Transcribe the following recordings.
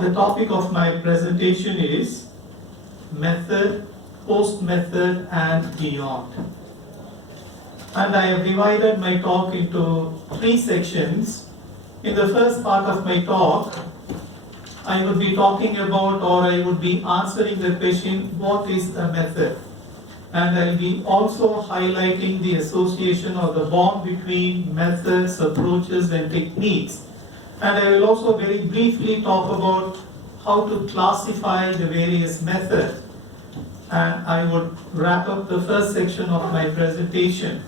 the topic of my presentation is method, post-method and beyond. And I have divided my talk into three sections. In the first part of my talk, I would be talking about, or I would be answering the question, what is a method? And I'll be also highlighting the association or the bond between methods, approaches and techniques. And I will also very briefly talk about how to classify the various methods. And I would wrap up the first section of my presentation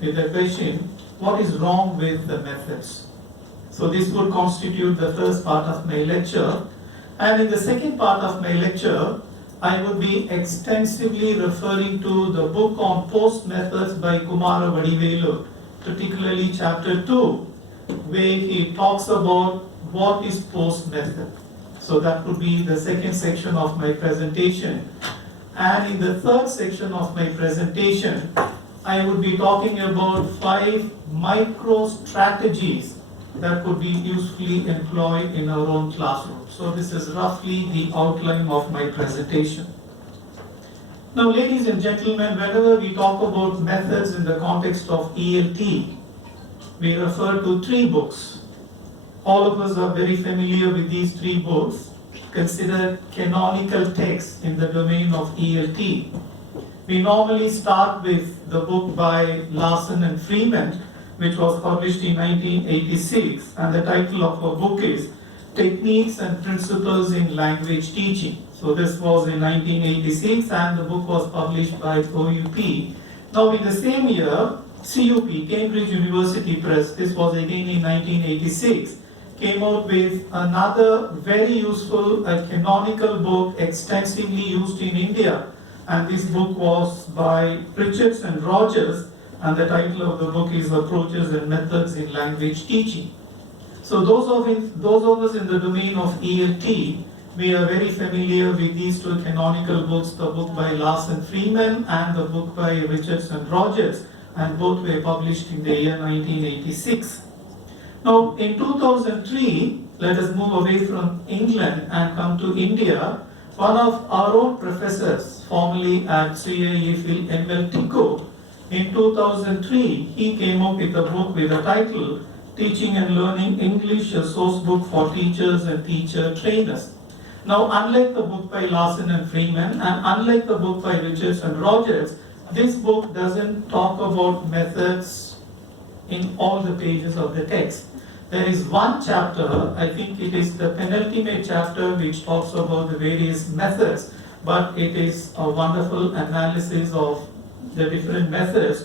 with the question, what is wrong with the methods? So this would constitute the first part of my lecture. And in the second part of my lecture, I would be extensively referring to the book on post methods by Kumara Vadivelu, particularly chapter 2, where he talks about what is post method. So that would be the second section of my presentation. And in the third section of my presentation, I would be talking about 5 micro strategies that could be usefully employed in our own classroom. So this is roughly the outline of my presentation. Now, ladies and gentlemen, whenever we talk about methods in the context of ELT, we refer to 3 books. All of us are very familiar with these 3 books, considered canonical texts in the domain of ELT. We normally start with the book by Larson and Freeman, which was published in 1986, and the title of our book is Techniques and Principles in Language Teaching. So this was in 1986 and the book was published by OUP. Now in the same year, CUP, Cambridge University Press, this was again in 1986, came out with another very useful canonical book extensively used in India. And this book was by Richards and Rogers, and the title of the book is Approaches and Methods in Language Teaching. So those of us in the domain of ELT, we are very familiar with these 2 canonical books, the book by Larson Freeman and the book by Richards and Rogers, and both were published in the year 1986. Now in 2003, let us move away from England and come to India. One of our own professors, formerly at CIE, M.L. Tikko, in 2003, he came up with a book with the title Teaching and Learning English, a source book for teachers and teacher trainers. Now, unlike the book by Larson and Freeman and unlike the book by Richards and Rogers, this book doesn't talk about methods in all the pages of the text. There is one chapter, I think it is the penultimate chapter, which talks about the various methods, but it is a wonderful analysis of the different methods.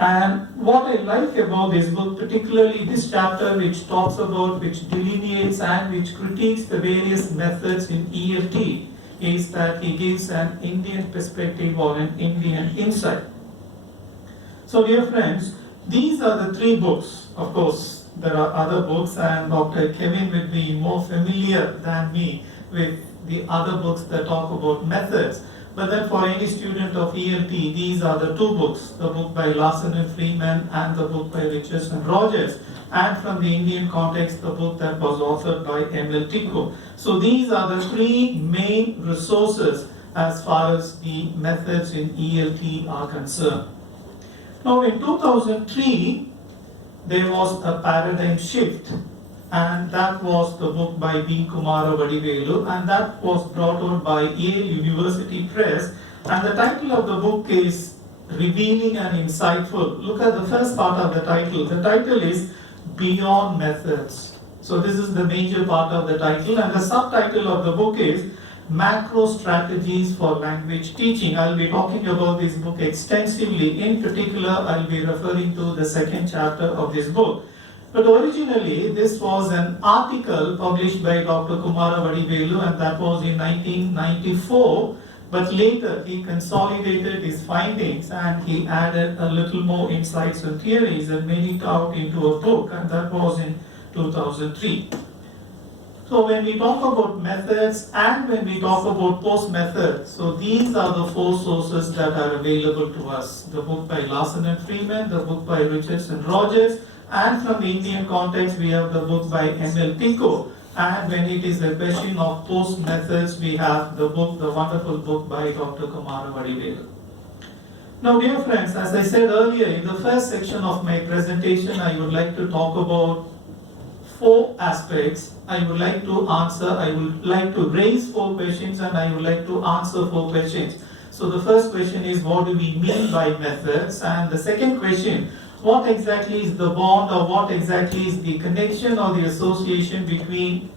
And what I like about this book, particularly this chapter which talks about, which delineates and which critiques the various methods in ELT, is that he gives an Indian perspective or an Indian insight. So dear friends, these are the 3 books. Of course, there are other books, and Dr. Kevin will be more familiar than me with the other books that talk about methods. But then for any student of ELT, these are the 2 books, the book by Larson and Freeman and the book by Richards and Rogers. And from the Indian context, the book that was authored by M.L. Tikko. So these are the 3 main resources as far as the methods in ELT are concerned. Now in 2003, there was a paradigm shift, and that was the book by B. Kumara Vadivelu, and that was brought out by Yale University Press, and the title of the book is Revealing and Insightful. Look at the first part of the title. The title is Beyond Methods. So this is the major part of the title, and the subtitle of the book is Macro Strategies for Language Teaching. I'll be talking about this book extensively. In particular, I'll be referring to the second chapter of this book. But originally, this was an article published by Dr. Kumara Vadivelu, and that was in 1994. But later, he consolidated his findings and he added a little more insights and theories and made it out into a book, and that was in 2003. So when we talk about methods and when we talk about post methods, so these are the 4 sources that are available to us. The book by Larson and Freeman, the book by Richards and Rogers, and from the Indian context we have the book by M.L. Tikko, And when it is a question of post methods, we have the book, the wonderful book by Dr. Kumara Vadivelu. Now, dear friends, as I said earlier, in the first section of my presentation, I would like to talk about 4 aspects. I would like to raise 4 questions, and I would like to answer 4 questions. So the first question is, what do we mean by methods? And the second question, what exactly is the bond, or what exactly is the connection or the association between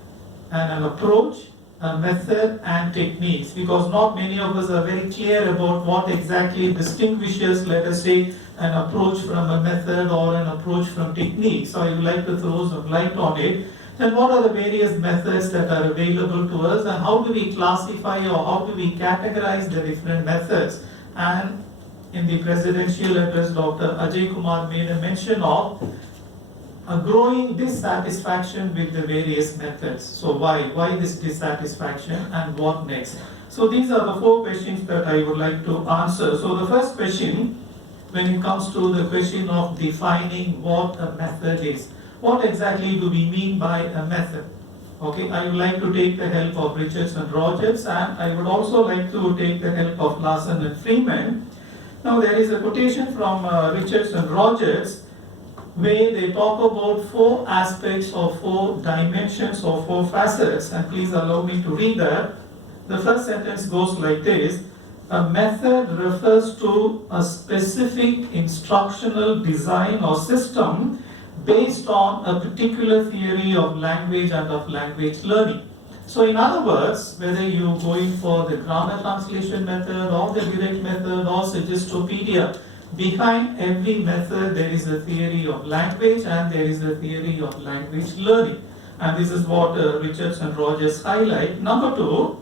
an approach, a method and techniques? Because not many of us are very clear about what exactly distinguishes, let us say, an approach from a method or an approach from technique. So I would like to throw some light on it. Then what are the various methods that are available to us, and how do we classify or how do we categorize the different methods? And in the presidential address, Dr. Ajay Kumar made a mention of a growing dissatisfaction with the various methods. So why this dissatisfaction, and what next? So these are the 4 questions that I would like to answer. So the first question, when it comes to the question of defining what a method is, what exactly do we mean by a method? Okay, I would like to take the help of Richards and Rogers, and I would also like to take the help of Larson and Freeman. Now there is a quotation from Richards and Rogers where they talk about 4 aspects or 4 dimensions or 4 facets, and please allow me to read that. The first sentence goes like this: a method refers to a specific instructional design or system based on a particular theory of language and of language learning. So in other words, whether you're going for the grammar translation method or the direct method or Suggestopedia, behind every method there is a theory of language and there is a theory of language learning. And this is what Richards and Rogers highlight. Number 2,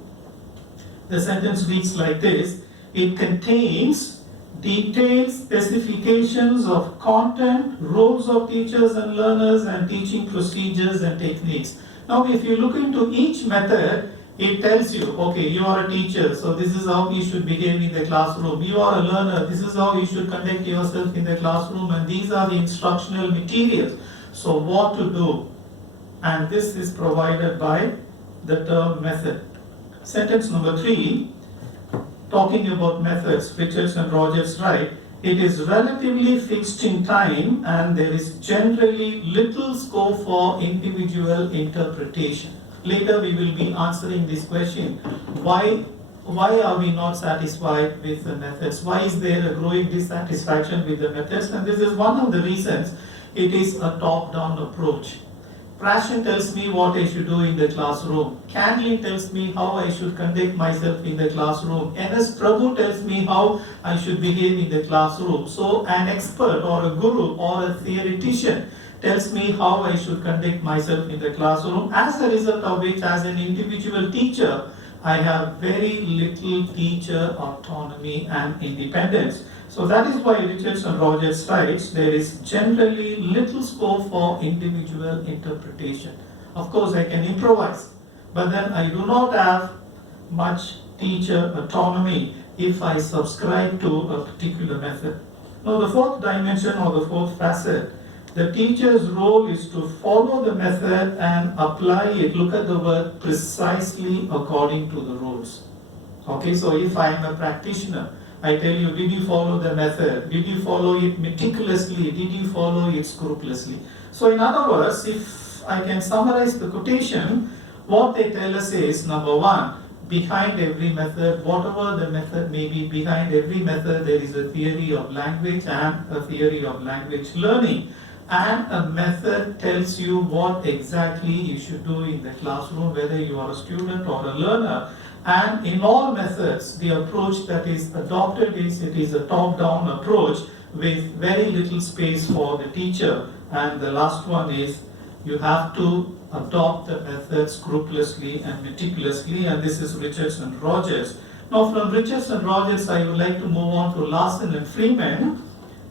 the sentence reads like this: it contains detailed specifications of content, roles of teachers and learners, and teaching procedures and techniques. Now, if you look into each method, it tells you, okay, you are a teacher, so this is how you should behave in the classroom. You are a learner, this is how you should conduct yourself in the classroom, and these are the instructional materials. So what to do? And this is provided by the term method. Sentence number 3, talking about methods, Richards and Rogers write, it is relatively fixed in time and there is generally little scope for individual interpretation. Later we will be answering this question. Why are we not satisfied with the methods? Why is there a growing dissatisfaction with the methods? And this is one of the reasons. It is a top-down approach. Prashan tells me what I should do in the classroom. Candling tells me how I should conduct myself in the classroom. N.S. Prabhu tells me how I should behave in the classroom. So an expert or a guru or a theoretician tells me how I should conduct myself in the classroom. As a result of which, as an individual teacher, I have very little teacher autonomy and independence. So that is why Richards and Rogers writes, there is generally little scope for individual interpretation. Of course, I can improvise, but then I do not have much teacher autonomy if I subscribe to a particular method. Now, the 4th dimension or the 4th facet, the teacher's role is to follow the method and apply it, look at the word, precisely according to the rules. Okay, so if I am a practitioner, I tell you, did you follow the method? Did you follow it meticulously? Did you follow it scrupulously? So in other words, if I can summarize the quotation, what they tell us is, number 1, behind every method, whatever the method may be, behind every method there is a theory of language and a theory of language learning. And a method tells you what exactly you should do in the classroom, whether you are a student or a learner. And in all methods, the approach that is adopted is, it is a top-down approach with very little space for the teacher. And the last one is, you have to adopt the method scrupulously and meticulously, and this is Richards and Rogers. Now from Richards and Rogers, I would like to move on to Larson and Freeman.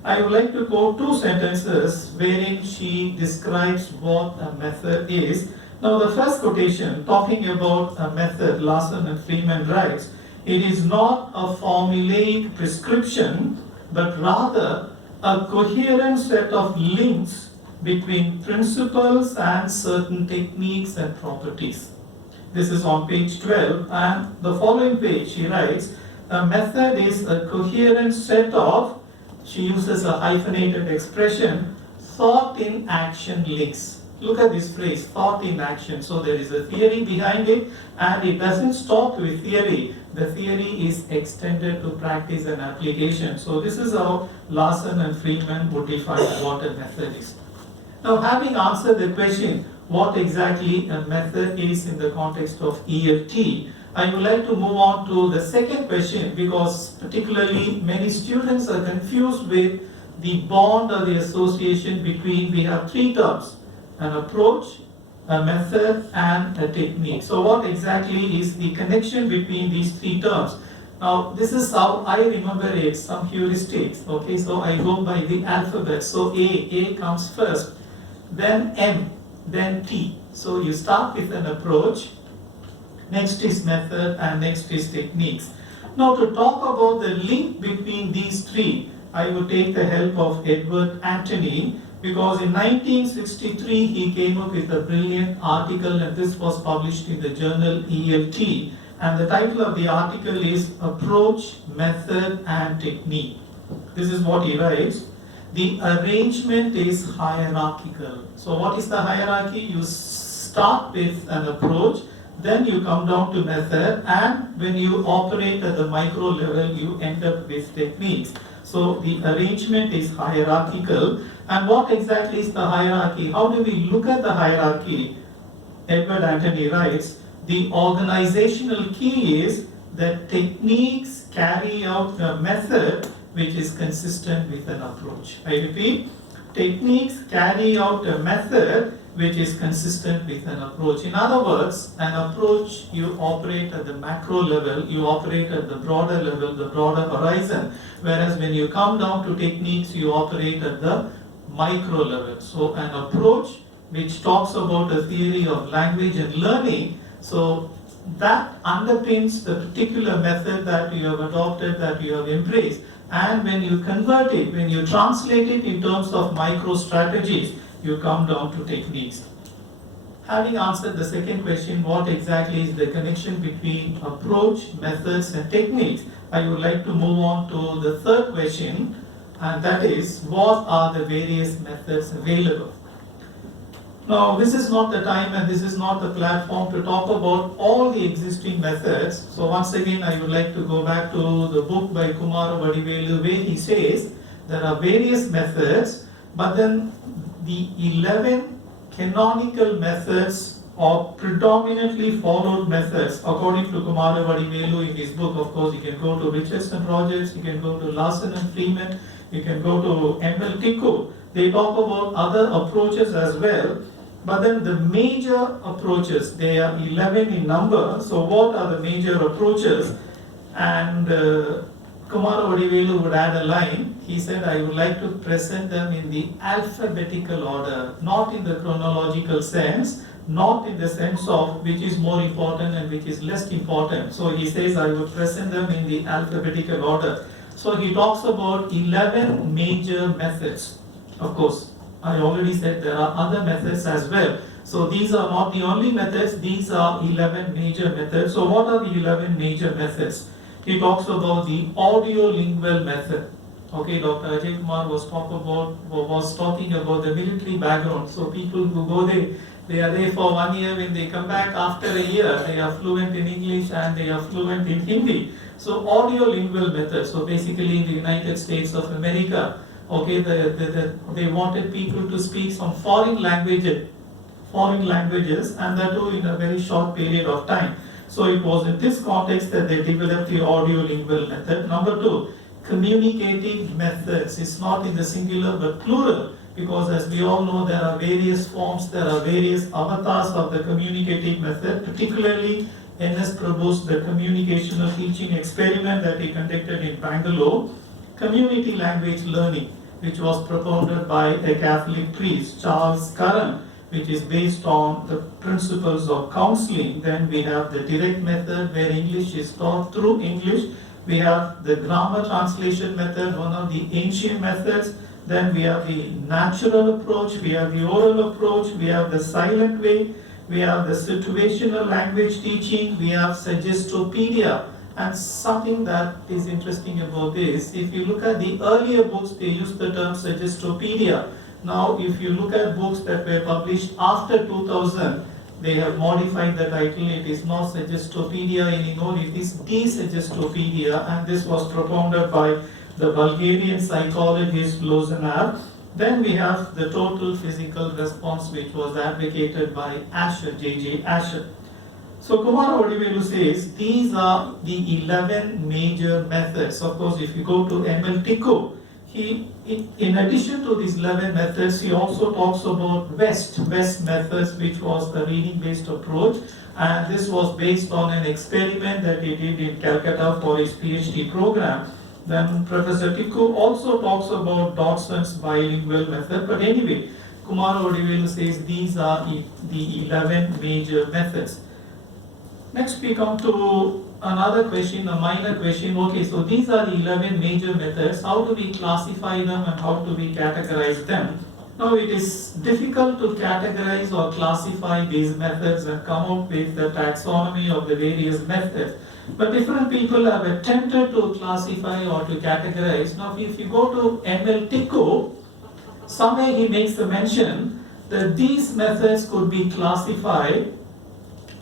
I would like to quote 2 sentences wherein she describes what a method is. Now the first quotation, talking about a method, Larson and Freeman writes, it is not a formulaic prescription, but rather a coherent set of links between principles and certain techniques and properties. This is on page 12, and the following page he writes, a method is a coherent set of, she uses a hyphenated expression, thought in action links. Look at this phrase, thought in action. So there is a theory behind it, and it doesn't stop with theory. The theory is extended to practice and application. So this is how Larson and Friedman would define what a method is. Now, having answered the question, what exactly a method is in the context of EFT, I would like to move on to the second question, because particularly many students are confused with the bond or the association between, we have three terms, an approach, a method, and a technique. So what exactly is the connection between these three terms? Now, this is how I remember it, some heuristics. Okay, so I go by the alphabet. So A comes first, then M, then T. So you start with an approach, next is method, and next is techniques. Now, to talk about the link between these three, I would take the help of Edward Anthony, because in 1963 he came up with a brilliant article, and this was published in the journal ELT, and the title of the article is Approach, Method and Technique. This is what he writes. The arrangement is hierarchical. So what is the hierarchy? You start with an approach, then you come down to method, and when you operate at the micro level, you end up with techniques. So the arrangement is hierarchical. And what exactly is the hierarchy? How do we look at the hierarchy? Edward Anthony writes, the organizational key is that techniques carry out a method which is consistent with an approach. I repeat, techniques carry out a method which is consistent with an approach. In other words, an approach, you operate at the macro level, you operate at the broader level, the broader horizon, whereas when you come down to techniques, you operate at the micro level. So an approach which talks about a theory of language and learning, so that underpins the particular method that you have adopted, that you have embraced. And when you convert it, when you translate it in terms of micro strategies, you come down to techniques. Having answered the second question, what exactly is the connection between approach, methods and techniques, I would like to move on to the third question, and that is, what are the various methods available? Now, this is not the time and this is not the platform to talk about all the existing methods. So once again, I would like to go back to the book by Kumara Vadivelu, where he says there are various methods, but then the 11 canonical methods or predominantly followed methods, according to Kumara Vadivelu in his book. Of course, you can go to Richardson Projects, you can go to Larson and Freeman, you can go to M.L. Tikku. They talk about other approaches as well. But then the major approaches, they are 11 in number. So what are the major approaches? And Kumara Vadivelu would add a line. He said, I would like to present them in the alphabetical order, not in the chronological sense, not in the sense of which is more important and which is less important. So he says, I would present them in the alphabetical order. So he talks about 11 major methods. Of course, I already said there are other methods as well. So these are not the only methods, these are 11 major methods. So what are the 11 major methods? He talks about the audio-lingual method. Okay, Dr. Ajay Kumar was talking about the military background. So people who go there, they are there for 1 year. When they come back after a year, they are fluent in English and they are fluent in Hindi. So audio-lingual method. So basically in the United States of America, okay, they wanted people to speak some foreign languages, and that too in a very short period of time. So it was in this context that they developed the audio-lingual method. Number two, communicative methods. It's not in the singular but plural, because as we all know, there are various forms, there are various avatars of the communicative method, particularly N.S. Prabhu's the communicational teaching experiment that he conducted in Bangalore. Community language learning, which was propounded by a Catholic priest, Charles Curran, which is based on the principles of counseling. Then we have the direct method, where English is taught through English. We have the grammar translation method, one of the ancient methods. Then we have the natural approach, we have the oral approach, we have the silent way, we have the situational language teaching, we have suggestopedia. And something that is interesting about this, if you look at the earlier books, they use the term suggestopedia. Now, if you look at books that were published after 2000, they have modified the title. It is not suggestopedia anymore, it is de-suggestopedia, and this was propounded by the Bulgarian psychologist Lozenar. Then we have the total physical response, which was advocated by Asher, J.J. Asher. So Kumara Vadivelu says these are the 11 major methods. Of course, if you go to M.L. Tikku, in addition to these 11 methods, he also talks about West methods, which was the reading-based approach, and this was based on an experiment that he did in Calcutta for his PhD program. Then Professor Tikku also talks about Dodson's bilingual method, but anyway, Kumara Vadivelu says these are the 11 major methods. Next we come to another question, a minor question. Okay, so these are the 11 major methods. How do we classify them and how do we categorize them? Now it is difficult to categorize or classify these methods and come up with the taxonomy of the various methods. But different people have attempted to classify or to categorize. Now if you go to M.L. Tikku, somewhere he makes the mention that these methods could be classified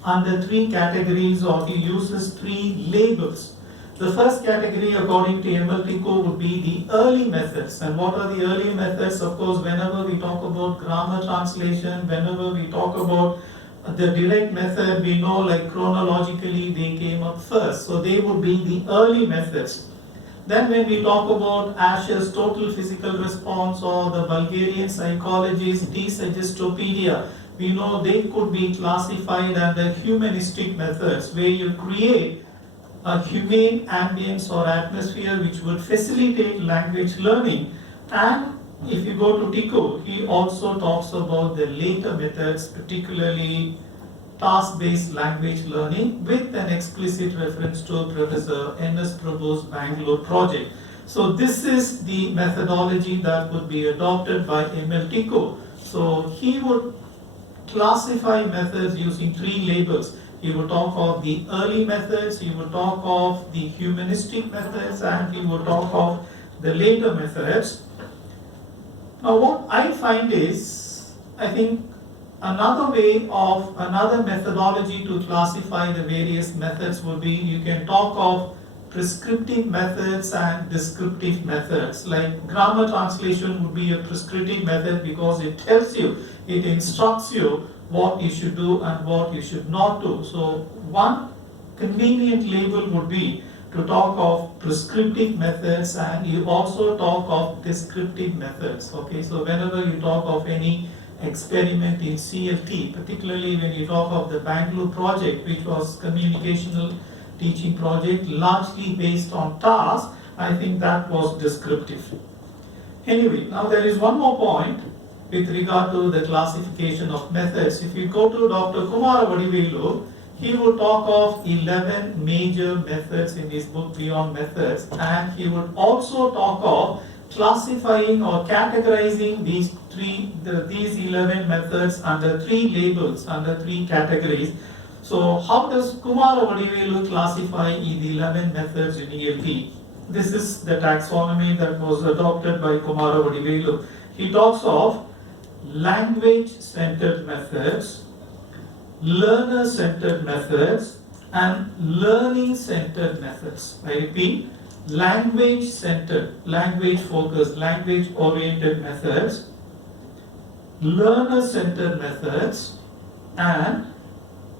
under 3 categories, or he uses 3 labels. The first category, according to M.L. Tikku, would be the early methods. And what are the early methods? Of course, whenever we talk about grammar translation, whenever we talk about the direct method, we know like chronologically they came up first. So they would be the early methods. Then when we talk about Asher's total physical response or the Bulgarian psychologist de-suggestopedia, we know they could be classified under humanistic methods, where you create a humane ambience or atmosphere which would facilitate language learning. And if you go to Tikku, he also talks about the later methods, particularly task-based language learning, with an explicit reference to Professor N.S. Prabhu's Bangalore project. So this is the methodology that would be adopted by M.L. Tikku. So he would classify methods using 3 labels. He would talk of the early methods, he would talk of the humanistic methods, and he would talk of the later methods. Now what I find is, I think another methodology to classify the various methods would be, you can talk of prescriptive methods and descriptive methods. Like grammar translation would be a prescriptive method because it tells you, it instructs you what you should do and what you should not do. So one convenient label would be to talk of prescriptive methods, and you also talk of descriptive methods. Okay, so whenever you talk of any experiment in CLT, particularly when you talk of the Bangalore project, which was communicational teaching project largely based on tasks, I think that was descriptive. Anyway, now there is one more point with regard to the classification of methods. If you go to Dr. Kumara Vadivelu, he would talk of 11 major methods in his book Beyond Methods, and he would also talk of classifying or categorizing these 11 methods under 3 labels, under 3 categories. So how does Kumara Vadivelu classify the 11 methods in ELT? This is the taxonomy that was adopted by Kumara Vadivelu. He talks of language-centered methods, learner-centered methods, and learning-centered methods. I repeat, language-centered, language-focused, language-oriented methods, learner-centered methods, and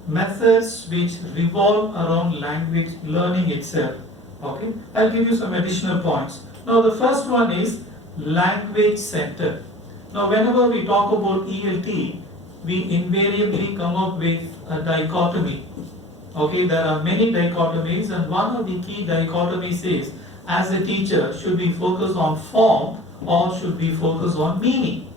methods which revolve around language learning itself. Okay, I'll give you some additional points. Now the first one is language-centered. Now whenever we talk about ELT, we invariably come up with a dichotomy. Okay, there are many dichotomies, and one of the key dichotomies is, as a teacher, should we focus on form or should we focus on meaning?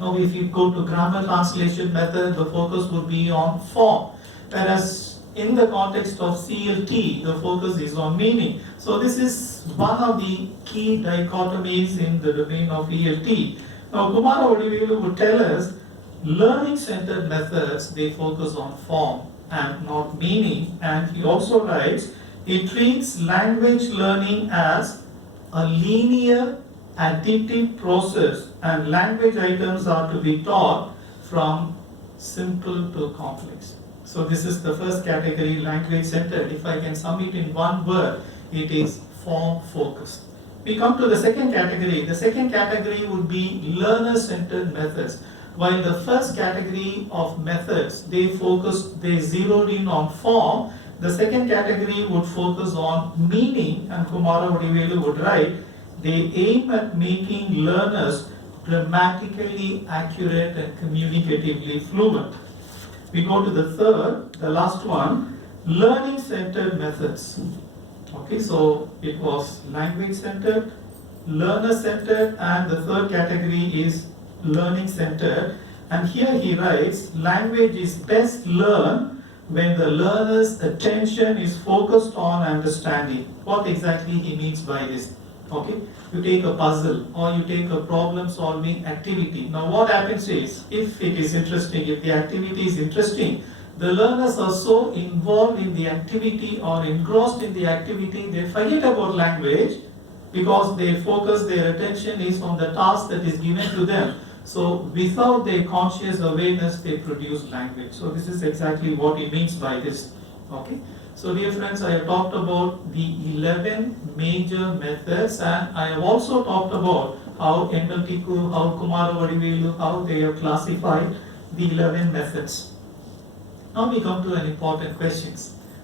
Now if you go to grammar translation method, the focus would be on form. Whereas in the context of CLT, the focus is on meaning. So this is one of the key dichotomies in the domain of ELT. Now Kumara Odivelu would tell us, learning-centered methods, they focus on form and not meaning. And he also writes, it treats language learning as a linear additive process, and language items are to be taught from simple to complex. So this is the first category, language centered. If I can sum it in one word, it is form focused. We come to the second category. The second category would be learner centered methods. While the first category of methods, they zeroed in on form, the second category would focus on meaning, and Kumara Odivelu would write, they aim at making learners grammatically accurate and communicatively fluent. We go to the third, the last one, learning-centered methods. Okay, so it was language-centered, learner-centered, and the third category is learning-centered. And here he writes, language is best learned when the learner's attention is focused on understanding. What exactly he means by this? Okay, you take a puzzle or you take a problem solving activity. Now what happens is, if it is interesting, if the activity is interesting, the learners are so involved in the activity or engrossed in the activity, they forget about language because their focus, their attention is on the task that is given to them. So without their conscious awareness, they produce language. So this is exactly what he means by this. Okay. So dear friends, I have talked about the 11 major methods, and I have also talked about how NLTQ, how Kumara Odivelu, how they have classified the 11 methods. Now we come to an important question.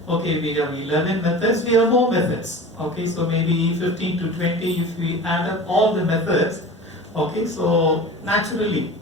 Okay, we have 11 methods, we have more methods. Okay, so maybe 15 to 20 if we add up all the methods. Okay, so naturally,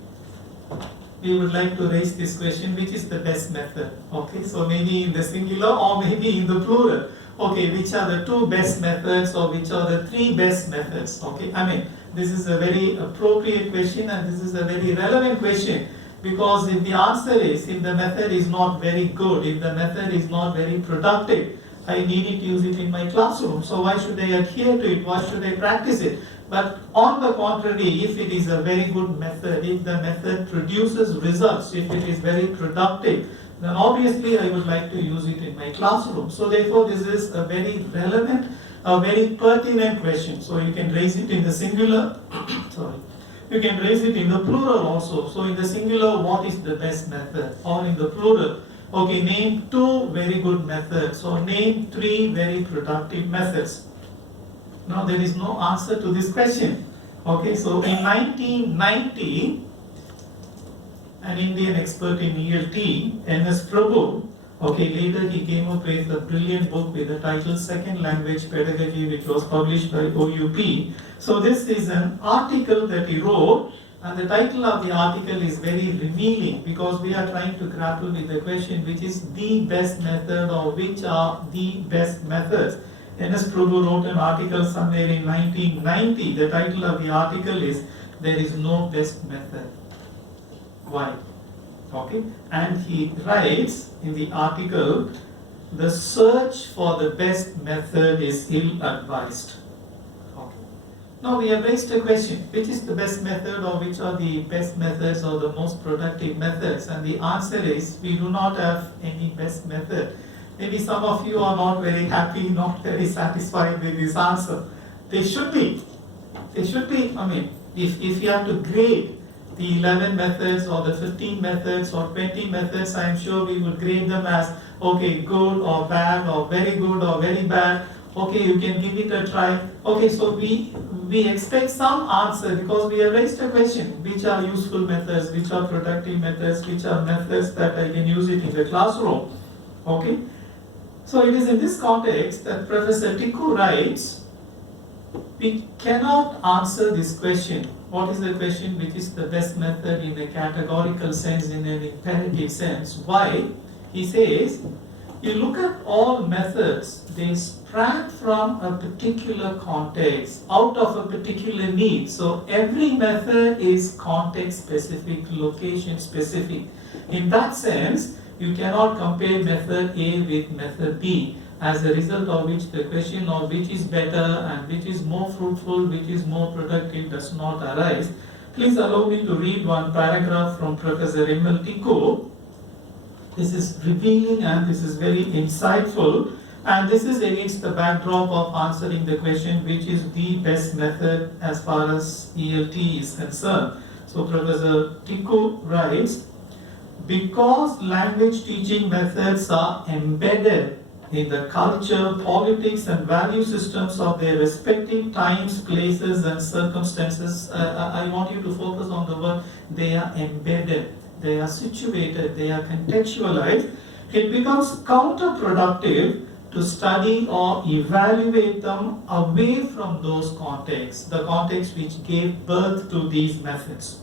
we would like to raise this question, which is the best method? Okay, so maybe in the singular or maybe in the plural. Okay, which are the 2 best methods or which are the 3 best methods? Okay, I mean, this is a very appropriate question and this is a very relevant question, because if the answer is, if the method is not very good, if the method is not very productive, I needn't use it in my classroom. So why should I adhere to it? Why should I practice it? But on the contrary, if it is a very good method, if the method produces results, if it is very productive, then obviously I would like to use it in my classroom. So therefore this is a very relevant, a very pertinent question. So you can raise it in the singular, sorry, you can raise it in the plural also. So in the singular, what is the best method? Or in the plural, okay, name 2 very good methods, or name 3 very productive methods. Now there is no answer to this question. Okay, so in 1990, an Indian expert in ELT, N.S. Prabhu, okay, later he came up with a brilliant book with the title Second Language Pedagogy, which was published by OUP. So this is an article that he wrote, and the title of the article is very revealing, because we are trying to grapple with the question, which is the best method or which are the best methods. N.S. Prabhu wrote an article somewhere in 1990. The title of the article is, There is no best method. Why? Okay, and he writes in the article, the search for the best method is ill-advised. Okay. Now we have raised a question, which is the best method or which are the best methods or the most productive methods? And the answer is, we do not have any best method. Maybe some of you are not very happy, not very satisfied with this answer. They should be. They should be, I mean, if you have to grade the 11 methods or the 15 methods or 20 methods, I am sure we will grade them as, okay, good or bad or very good or very bad. Okay, you can give it a try. Okay, so we expect some answer, because we have raised a question, which are useful methods, which are productive methods, which are methods that I can use it in the classroom. Okay. So it is in this context that Professor Tikku writes, we cannot answer this question. What is the question? Which is the best method in a categorical sense, in an imperative sense? Why? He says, you look at all methods, they sprang from a particular context, out of a particular need. So every method is context specific, location specific. In that sense, you cannot compare method A with method B, as a result of which the question of which is better and which is more fruitful, which is more productive does not arise. Please allow me to read one paragraph from Professor M.L. Tikku. This is revealing and this is very insightful, and this is against the backdrop of answering the question which is the best method as far as ELT is concerned. So Professor Tikku writes, because language teaching methods are embedded in the culture, politics and value systems of their respective times, places and circumstances, I want you to focus on the word, they are embedded, they are situated, they are contextualized. It becomes counterproductive to study or evaluate them away from those contexts, the context which gave birth to these methods.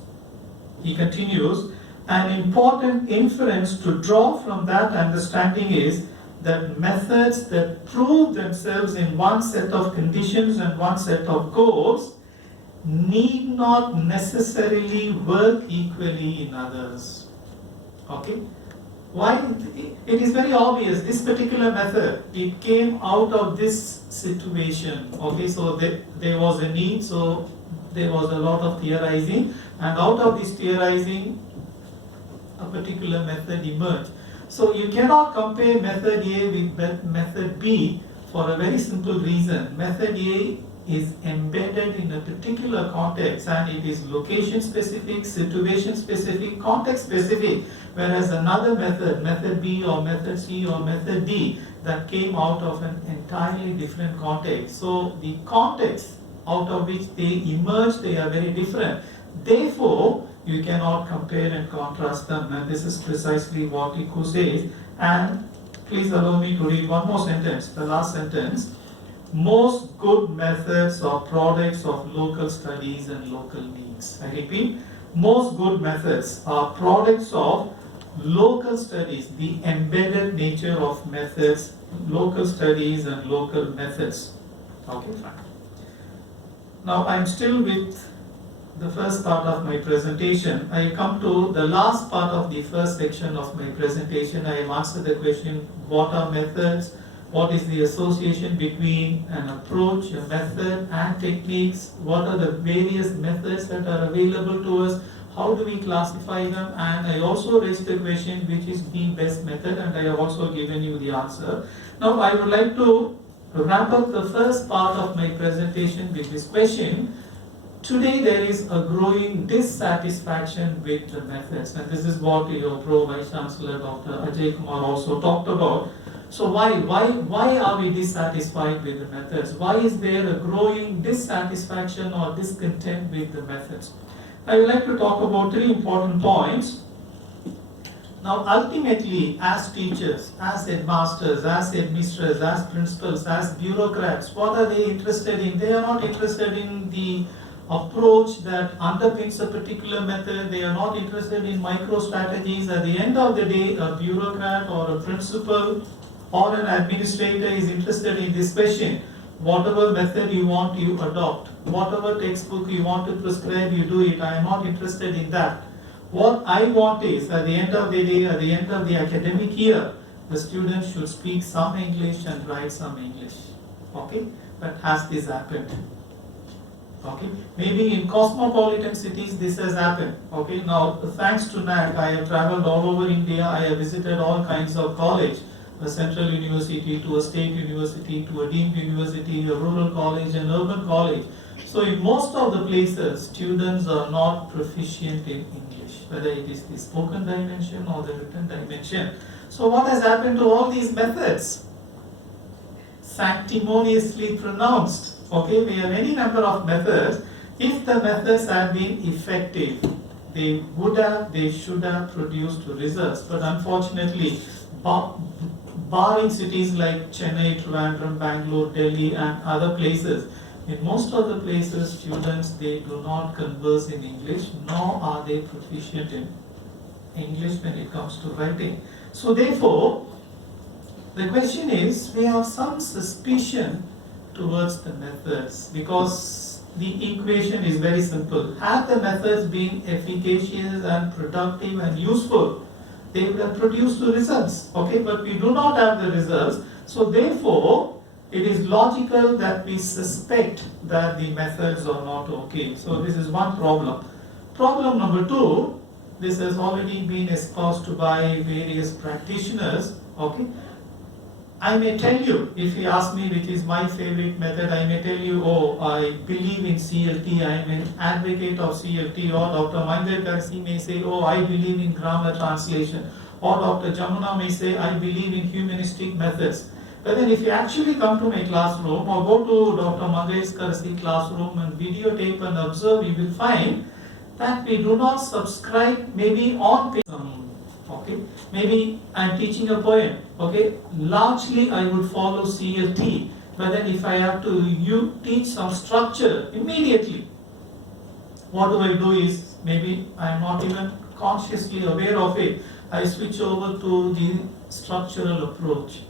He continues, an important inference to draw from that understanding is that methods that prove themselves in one set of conditions and one set of goals need not necessarily work equally in others. Okay? Why? It is very obvious. This particular method, it came out of this situation. Okay, so there was a need, so there was a lot of theorizing, and out of this theorizing, a particular method emerged. So you cannot compare method A with method B for a very simple reason. Method A is embedded in a particular context and it is location specific, situation specific, context specific, whereas another method, method B or method C or method D, that came out of an entirely different context. So the context out of which they emerge, they are very different. Therefore, you cannot compare and contrast them, and this is precisely what Tikku says. And please allow me to read one more sentence, the last sentence. Most good methods are products of local studies and local needs. I repeat, most good methods are products of local studies, the embedded nature of methods, local studies and local methods. Okay, fine. Now I'm still with the first part of my presentation. I come to the last part of the first section of my presentation. I have answered the question, what are methods? What is the association between an approach, a method and techniques? What are the various methods that are available to us? How do we classify them? And I also raised the question, which is the best method, and I have also given you the answer. Now I would like to wrap up the first part of my presentation with this question. Today there is a growing dissatisfaction with the methods, and this is what your Pro Vice Chancellor Dr. Ajay Kumar also talked about. So why are we dissatisfied with the methods? Why is there a growing dissatisfaction or discontent with the methods? I would like to talk about three important points. Now ultimately, as teachers, as headmasters, as headmistresses, as principals, as bureaucrats, what are they interested in? They are not interested in the approach that underpins a particular method. They are not interested in micro strategies. At the end of the day, a bureaucrat or a principal or an administrator is interested in this question. Whatever method you want, you adopt. Whatever textbook you want to prescribe, you do it. I am not interested in that. What I want is, at the end of the day, at the end of the academic year, the students should speak some English and write some English. Okay? But has this happened? Okay, maybe in cosmopolitan cities this has happened. Okay, now thanks to NAC, I have traveled all over India. I have visited all kinds of college, a central university to a state university to a deemed university, a rural college, an urban college. So in most of the places, students are not proficient in English, whether it is the spoken dimension or the written dimension. So what has happened to all these methods? Sanctimoniously pronounced. Okay, we have any number of methods. If the methods have been effective, they would have, they should have produced results. But unfortunately, barring cities like Chennai, Trivandrum, Bangalore, Delhi and other places, in most of the places, students, they do not converse in English, nor are they proficient in English when it comes to writing. So therefore, the question is, we have some suspicion towards the methods, because the equation is very simple. Had the methods been efficacious and productive and useful, they would have produced the results. Okay, but we do not have the results. So therefore, it is logical that we suspect that the methods are not okay. So this is one problem. Problem number two, this has already been espoused by various practitioners. Okay, I may tell you, if you ask me which is my favorite method, I may tell you, oh, I believe in CLT, I am an advocate of CLT, or Dr. Mahendra may say, oh, I believe in grammar translation, or Dr. Jamuna may say, I believe in humanistic methods. But then if you actually come to my classroom or go to Dr. Mangeskar's classroom and videotape and observe, you will find that we do not subscribe maybe on paper. Okay, maybe I'm teaching a poem. Okay, largely I would follow CLT, but then if I have to teach some structure immediately, what do I do is, maybe I'm not even consciously aware of it, I switch over to the structural approach.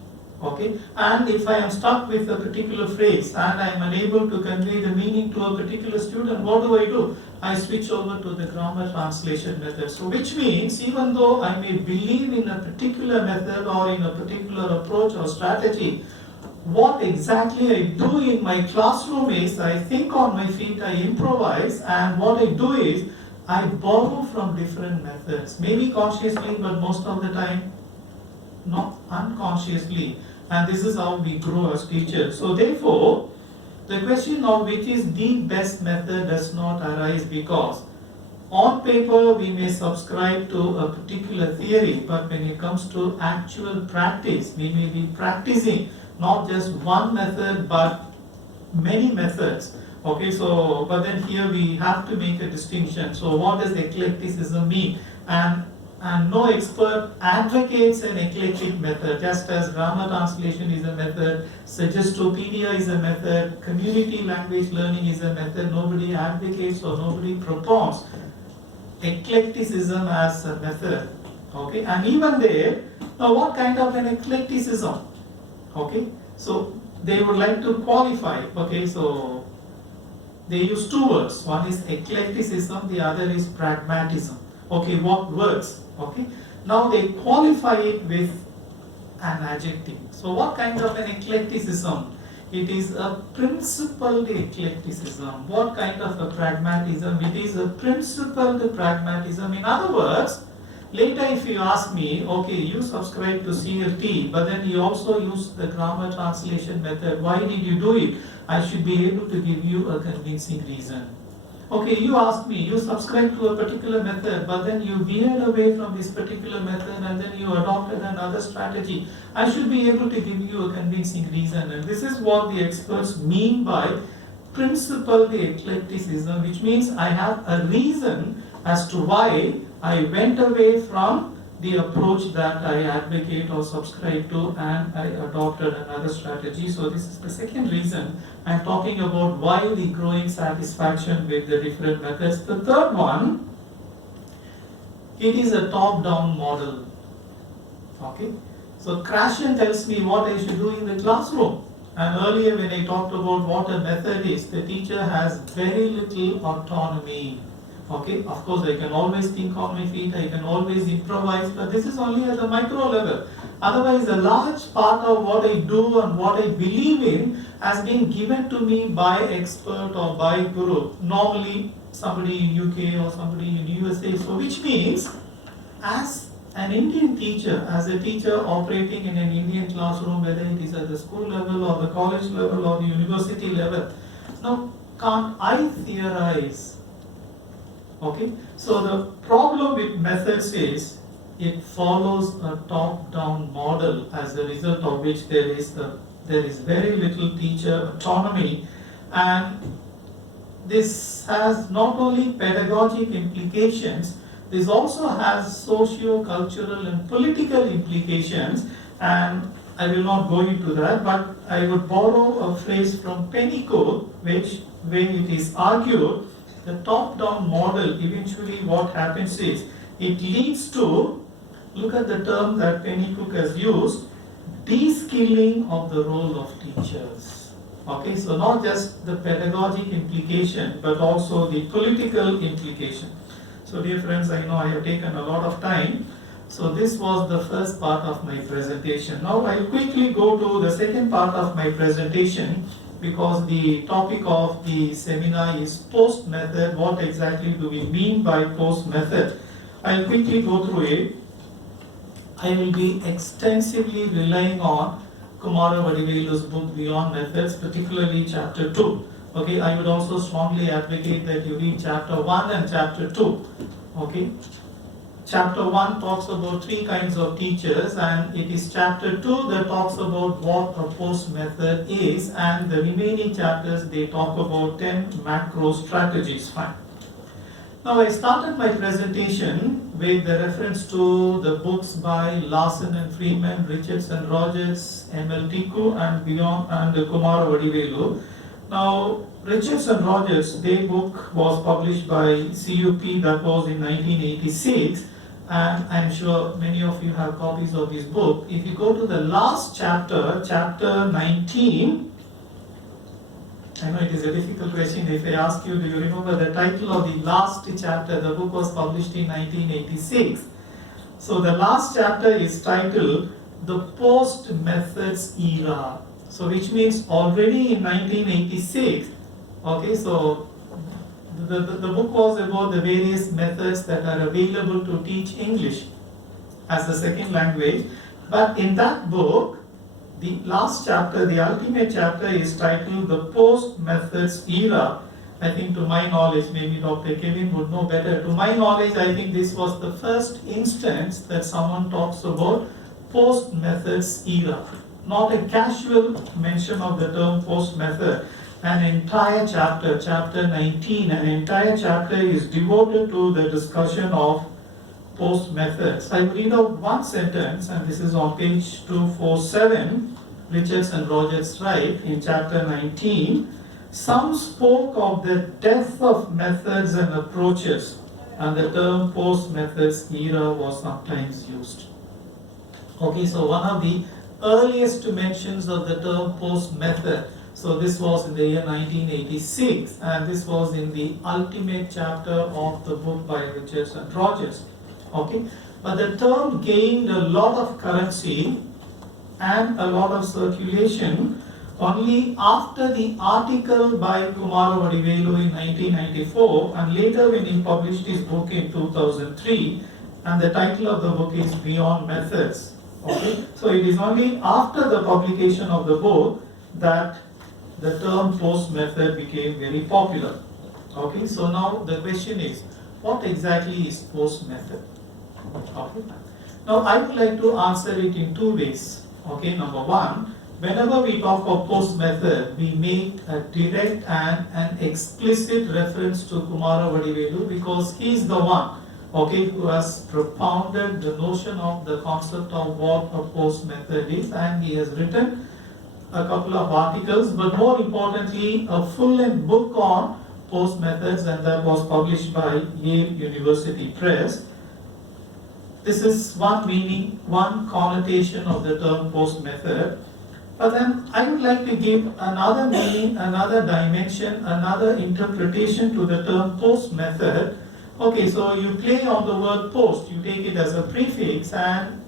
Okay, and if I am stuck with a particular phrase and I am unable to convey the meaning to a particular student, what do? I switch over to the grammar translation method. So which means, even though I may believe in a particular method or in a particular approach or strategy, what exactly I do in my classroom is I think on my feet, I improvise, and what I do is I borrow from different methods, maybe consciously, but most of the time not unconsciously, and this is how we grow as teachers. So therefore, the question of which is the best method does not arise, because on paper we may subscribe to a particular theory, but when it comes to actual practice, we may be practicing not just one method but many methods. Okay, so but then here we have to make a distinction. So what does eclecticism mean? And no expert advocates an eclectic method, just as grammar translation is a method, suggestopedia is a method, community language learning is a method. Nobody advocates or nobody propounds eclecticism as a method. Okay, and even there, now what kind of an eclecticism? Okay, so they would like to qualify. Okay, so they use two words. One is eclecticism, the other is pragmatism. Okay, what words? Okay, now they qualify it with an adjective. So what kind of an eclecticism? It is a principled eclecticism. What kind of a pragmatism? It is a principled pragmatism. In other words, later if you ask me, okay, you subscribe to CLT, but then you also use the grammar translation method. Why did you do it? I should be able to give you a convincing reason. Okay, you asked me, you subscribe to a particular method, but then you veered away from this particular method and then you adopted another strategy. I should be able to give you a convincing reason. And this is what the experts mean by principled eclecticism, which means I have a reason as to why I went away from the approach that I advocate or subscribe to, and I adopted another strategy. So this is the second reason I'm talking about why the growing satisfaction with the different methods. The third one, it is a top-down model. Okay, so Krashen tells me what I should do in the classroom. And earlier when I talked about what a method is, the teacher has very little autonomy. Okay, of course I can always think on my feet, I can always improvise, but this is only at the micro level. Otherwise, a large part of what I do and what I believe in has been given to me by expert or by guru. Normally, somebody in UK or somebody in USA. So which means, as an Indian teacher, as a teacher operating in an Indian classroom, whether it is at the school level or the college level or the university level, now can't I theorize? Okay, so the problem with methods is it follows a top-down model, as a result of which there is very little teacher autonomy, and this has not only pedagogic implications, this also has socio-cultural and political implications, and I will not go into that, but I would borrow a phrase from Pennycook, where it is argued the top-down model, eventually what happens is, it leads to, look at the term that Pennycook has used, de-skilling of the role of teachers. Okay, so not just the pedagogic implication, but also the political implication. So dear friends, I know I have taken a lot of time. So this was the first part of my presentation. Now I'll quickly go to the second part of my presentation, because the topic of the seminar is post method. What exactly do we mean by post method? I'll quickly go through it. I will be extensively relying on Kumara Vadivelu's book Beyond Methods, particularly chapter 2. Okay, I would also strongly advocate that you read chapter 1 and chapter 2. Okay, chapter 1 talks about 3 kinds of teachers, and it is chapter 2 that talks about what a post method is, and the remaining chapters they talk about 10 macro strategies. Fine. Now I started my presentation with the reference to the books by Larson and Freeman, Richards and Rogers, M.L. Tiku and Beyond and Kumara Vadivelu. Now Richards and Rogers, their book was published by CUP, that was in 1986, and I'm sure many of you have copies of this book. If you go to the last chapter, chapter 19, I know it is a difficult question. If I ask you, do you remember the title of the last chapter? The book was published in 1986. So the last chapter is titled The Post Methods Era. So which means already in 1986, okay, so the book was about the various methods that are available to teach English as a second language. But in that book, the last chapter, the ultimate chapter, is titled The Post Methods Era. I think to my knowledge, maybe Dr. Kevin would know better. To my knowledge, I think this was the first instance that someone talks about post methods era. Not a casual mention of the term post method. An entire chapter, chapter 19, an entire chapter is devoted to the discussion of post methods. I will read out one sentence, and this is on page 247. Richards and Rogers write in chapter 19, some spoke of the death of methods and approaches, and the term post methods era was sometimes used. Okay, so one of the earliest mentions of the term post method. So this was in the year 1986, and this was in the ultimate chapter of the book by Richards and Rogers. Okay, but the term gained a lot of currency and a lot of circulation only after the article by Kumara Vadivelu in 1994, and later when he published his book in 2003, and the title of the book is Beyond Methods. Okay, so it is only after the publication of the book that the term post method became very popular. Okay, so now the question is, what exactly is post method? Okay. Now I would like to answer it in 2 ways. Okay, number one, whenever we talk of post method, we make a direct and an explicit reference to Kumara Vadivelu, because he is the one, okay, who has propounded the notion of the concept of what a post method is, and he has written a couple of articles, but more importantly, a full-length book on post methods, and that was published by Yale University Press. This is one meaning, one connotation of the term post method. But then I would like to give another meaning, another dimension, another interpretation to the term post method. Okay, so you play on the word post, you take it as a prefix, and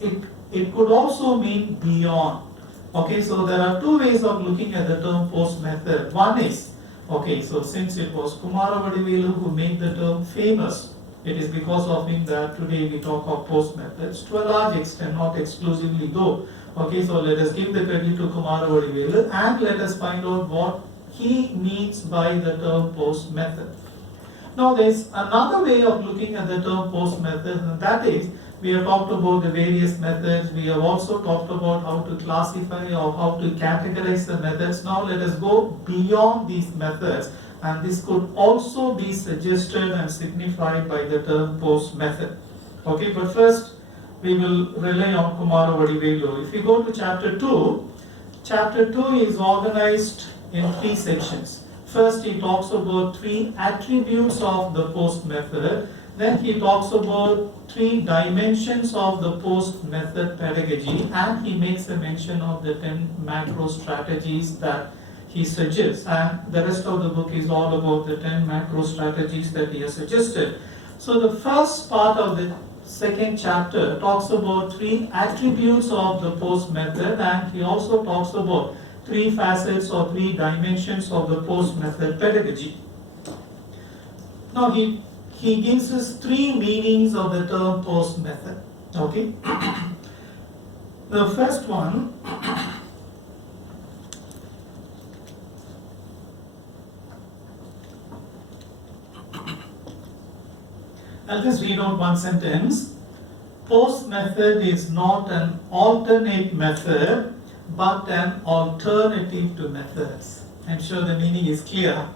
it could also mean beyond. Okay, so there are 2 ways of looking at the term post method. One is, okay, so since it was Kumara Vadivelu who made the term famous, it is because of him that today we talk of post methods to a large extent, not exclusively though. Okay, so let us give the credit to Kumara Vadivelu and let us find out what he means by the term post method. Now there is another way of looking at the term post method, and that is, we have talked about the various methods, we have also talked about how to classify or how to categorize the methods. Now let us go beyond these methods, and this could also be suggested and signified by the term post method. Okay, but first we will rely on Kumara Vadivelu. If you go to chapter 2, chapter 2 is organized in 3 sections. First he talks about 3 attributes of the post method. Then he talks about 3 dimensions of the post method pedagogy, and he makes a mention of the 10 macro strategies that he suggests, and the rest of the book is all about the 10 macro strategies that he has suggested. So the first part of the second chapter talks about 3 attributes of the post method, and he also talks about 3 facets or 3 dimensions of the post method pedagogy. Now he gives us 3 meanings of the term post method. Okay. The first one, I'll just read out one sentence. Post method is not an alternate method, but an alternative to methods. I'm sure the meaning is clear.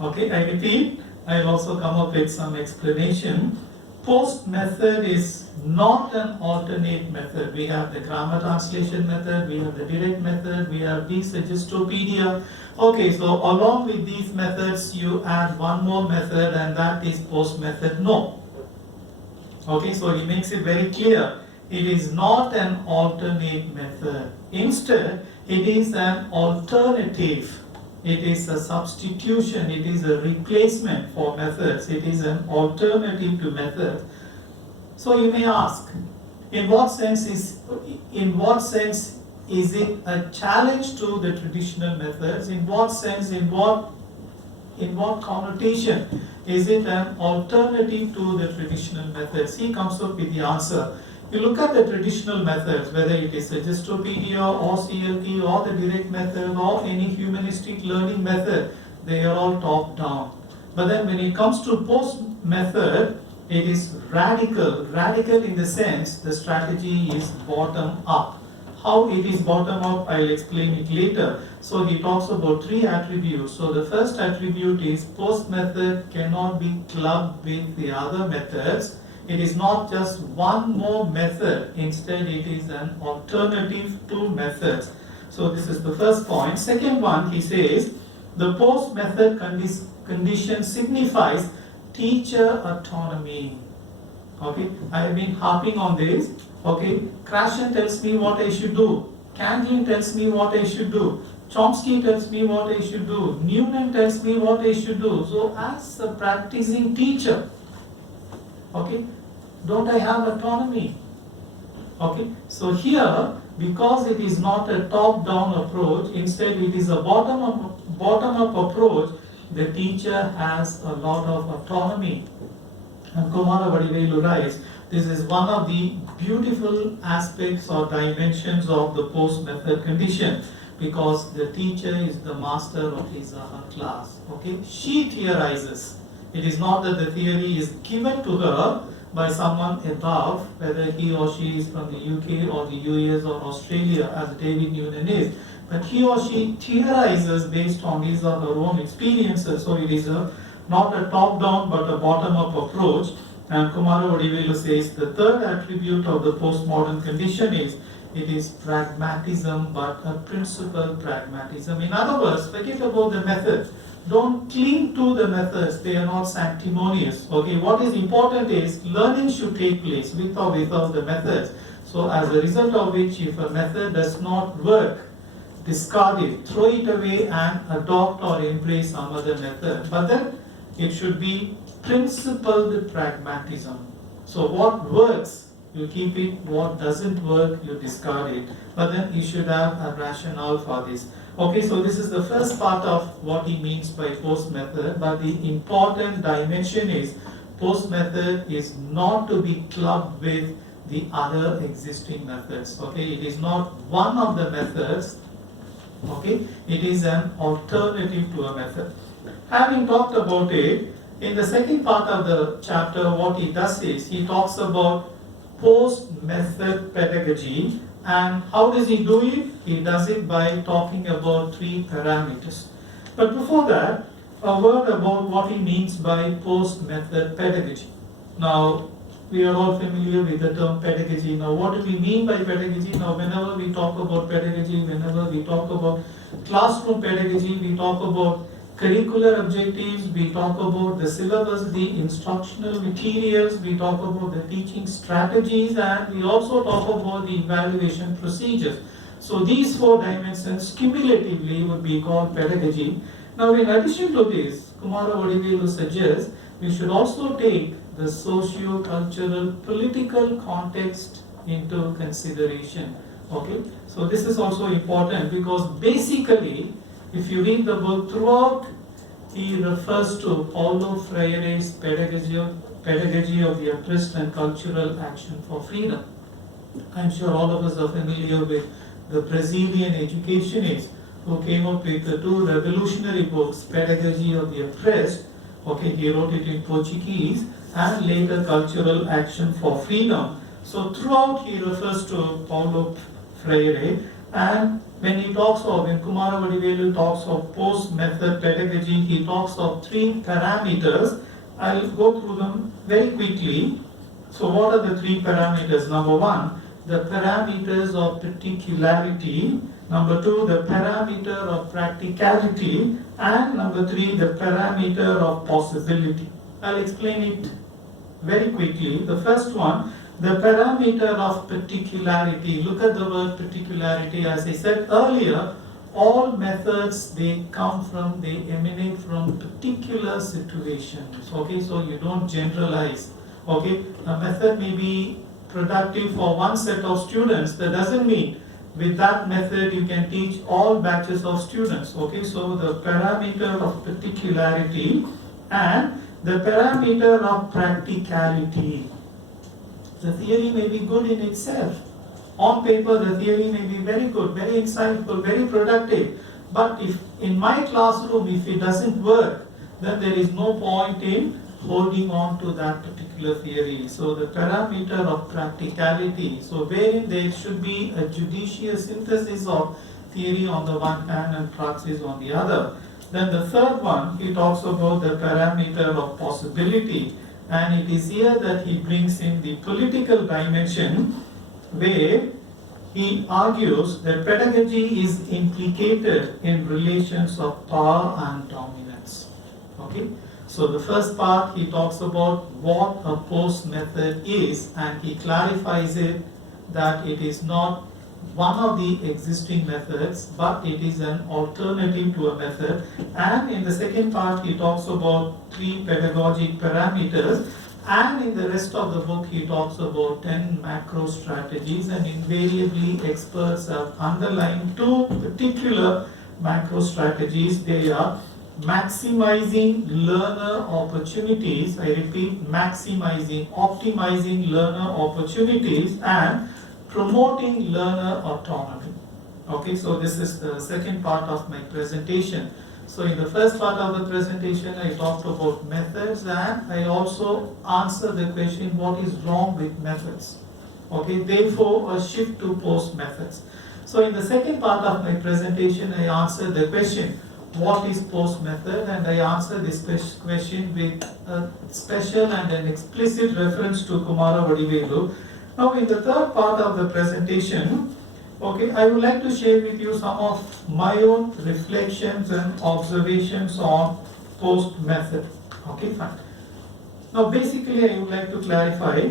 Okay, I repeat, I'll also come up with some explanation. Post method is not an alternate method. We have the grammar translation method, we have the direct method, we have the suggestopedia. Okay, so along with these methods, you add one more method, and that is post method. No. Okay, so he makes it very clear. It is not an alternate method. Instead, it is an alternative. It is a substitution. It is a replacement for methods. It is an alternative to methods. So you may ask, in what sense is it a challenge to the traditional methods? In what sense? In what connotation is it an alternative to the traditional methods? He comes up with the answer. You look at the traditional methods, whether it is suggestopedia or CLT or the direct method or any humanistic learning method, they are all top down. But then when it comes to post method, it is radical. Radical in the sense the strategy is bottom up. How it is bottom up, I'll explain it later. So he talks about 3 attributes. So the first attribute is post method cannot be clubbed with the other methods. It is not just one more method. Instead, it is an alternative to methods. So this is the first point. Second one, he says, the post method condition signifies teacher autonomy. Okay, I have been harping on this. Okay, Krashen tells me what I should do. Candlin tells me what I should do. Chomsky tells me what I should do. Newman tells me what I should do. So as a practicing teacher, okay, don't I have autonomy? Okay, so here, because it is not a top-down approach, instead it is a bottom-up approach, the teacher has a lot of autonomy. And Kumara Vadivelu writes, this is one of the beautiful aspects or dimensions of the post-method condition, because the teacher is the master of his or her class. Okay, she theorizes. It is not that the theory is given to her by someone above, whether he or she is from the UK or the US or Australia, as David Newman is, but he or she theorizes based on his or her own experiences. So it is not a top-down but a bottom-up approach. And Kumara Vadivelu says the third attribute of the postmodern condition is it is pragmatism, but a principled pragmatism. In other words, forget about the methods. Don't cling to the methods, they are not sanctimonious. Okay, what is important is learning should take place with or without the methods. So as a result of which, if a method does not work, discard it, throw it away and adopt or embrace some other method. But then it should be principled pragmatism. So what works, you keep it. What doesn't work, you discard it. But then you should have a rationale for this. Okay, so this is the first part of what he means by post method. But the important dimension is post method is not to be clubbed with the other existing methods. Okay, it is not one of the methods. Okay, it is an alternative to a method. Having talked about it, in the second part of the chapter, what he does is he talks about post-method pedagogy. And how does he do it? He does it by talking about 3 parameters. But before that, a word about what he means by post-method pedagogy. Now, we are all familiar with the term pedagogy. Now, what do we mean by pedagogy? Now, whenever we talk about pedagogy, whenever we talk about classroom pedagogy, we talk about curricular objectives, we talk about the syllabus, the instructional materials, we talk about the teaching strategies, and we also talk about the evaluation procedures. So these 4 dimensions cumulatively would be called pedagogy. Now in addition to this, Kumara Vadivelu suggests we should also take the socio-cultural political context into consideration. Okay, so this is also important because basically, if you read the book throughout, he refers to Paulo Freire's pedagogy of the oppressed and cultural action for freedom. I'm sure all of us are familiar with the Brazilian educationist who came up with the two revolutionary books, Pedagogy of the Oppressed, okay, he wrote it in Portuguese, and later Cultural Action for Freedom. So throughout he refers to Paulo Freire, and when Kumara Vadivelu talks of post-method pedagogy, he talks of three parameters. I'll go through them very quickly. So what are the three parameters? Number one, the parameters of particularity. Number two, the parameter of practicality. And number three, the parameter of possibility. I'll explain it very quickly. The first one, the parameter of particularity. Look at the word particularity. As I said earlier, all methods, they emanate from particular situations. Okay, so you don't generalize. Okay, a method may be productive for one set of students. That doesn't mean with that method you can teach all batches of students. Okay, so the parameter of particularity and the parameter of practicality. The theory may be good in itself. On paper, the theory may be very good, very insightful, very productive. But if in my classroom, if it doesn't work, then there is no point in holding on to that particular theory. So the parameter of practicality, so wherein there should be a judicious synthesis of theory on the one hand and praxis on the other. Then the third one, he talks about the parameter of possibility, and it is here that he brings in the political dimension, where he argues that pedagogy is implicated in relations of power and dominance. Okay, so the first part he talks about what a post method is, and he clarifies it that it is not one of the existing methods, but it is an alternative to a method. And in the second part he talks about three pedagogic parameters, and in the rest of the book he talks about 10 macro strategies, and invariably experts have underlined two particular macro strategies. They are maximizing learner opportunities, I repeat, optimizing learner opportunities, and promoting learner autonomy. Okay, so this is the second part of my presentation. So in the first part of the presentation, I talked about methods, and I also answered the question, what is wrong with methods? Okay, therefore a shift to post methods. So in the second part of my presentation, I answered the question, what is post method? And I answered this question with a special and an explicit reference to Kumara Vadivelu. Now in the third part of the presentation, okay, I would like to share with you some of my own reflections and observations on post method. Okay, fine. Now basically I would like to clarify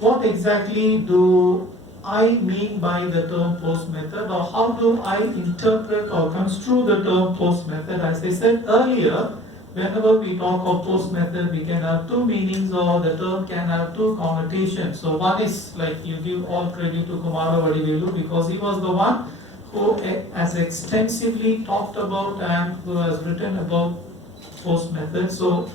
what exactly do I mean by the term post method, or how do I interpret or construe the term post method. As I said earlier, whenever we talk of post method, we can have two meanings, or the term can have two connotations. So one is, like, you give all credit to Kumara Vadivelu because he was the one who has extensively talked about and who has written about post method. So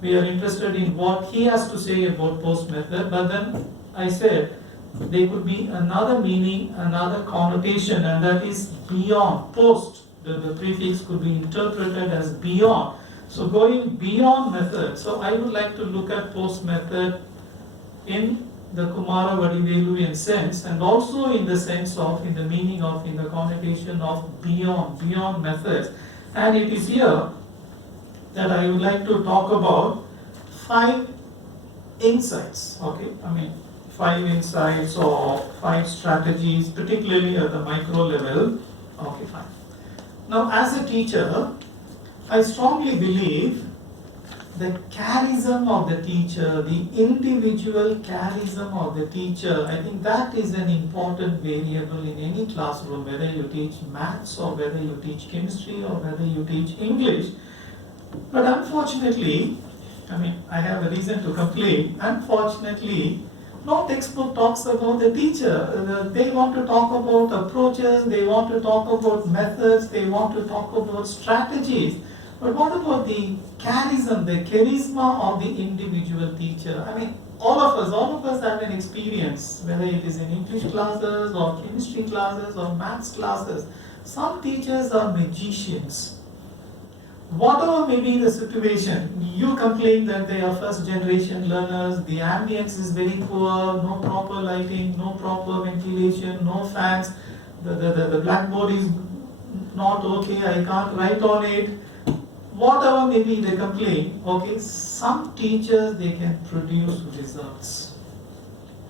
we are interested in what he has to say about post method. But then I said there could be another meaning, another connotation, and that is beyond. Post, the prefix could be interpreted as beyond. So going beyond method, so I would like to look at post method in the Kumara Vadiveluian sense, and also in the sense of, in the meaning of, in the connotation of beyond methods. And it is here that I would like to talk about 5 insights, okay? I mean, 5 insights or 5 strategies, particularly at the micro level. Okay, fine. Now, as a teacher, I strongly believe the charism of the teacher, the individual charism of the teacher, I think that is an important variable in any classroom, whether you teach maths or whether you teach chemistry or whether you teach English. But unfortunately, I mean, I have a reason to complain. Unfortunately, no textbook talks about the teacher. They want to talk about approaches, they want to talk about methods, they want to talk about strategies. But what about the charism, the charisma of the individual teacher? I mean, all of us have an experience, whether it is in English classes or chemistry classes or maths classes. Some teachers are magicians. Whatever may be the situation, you complain that they are first generation learners, the ambience is very poor, no proper lighting, no proper ventilation, no fans, the blackboard is not okay, I can't write on it. Whatever may be the complaint, okay, some teachers, they can produce results.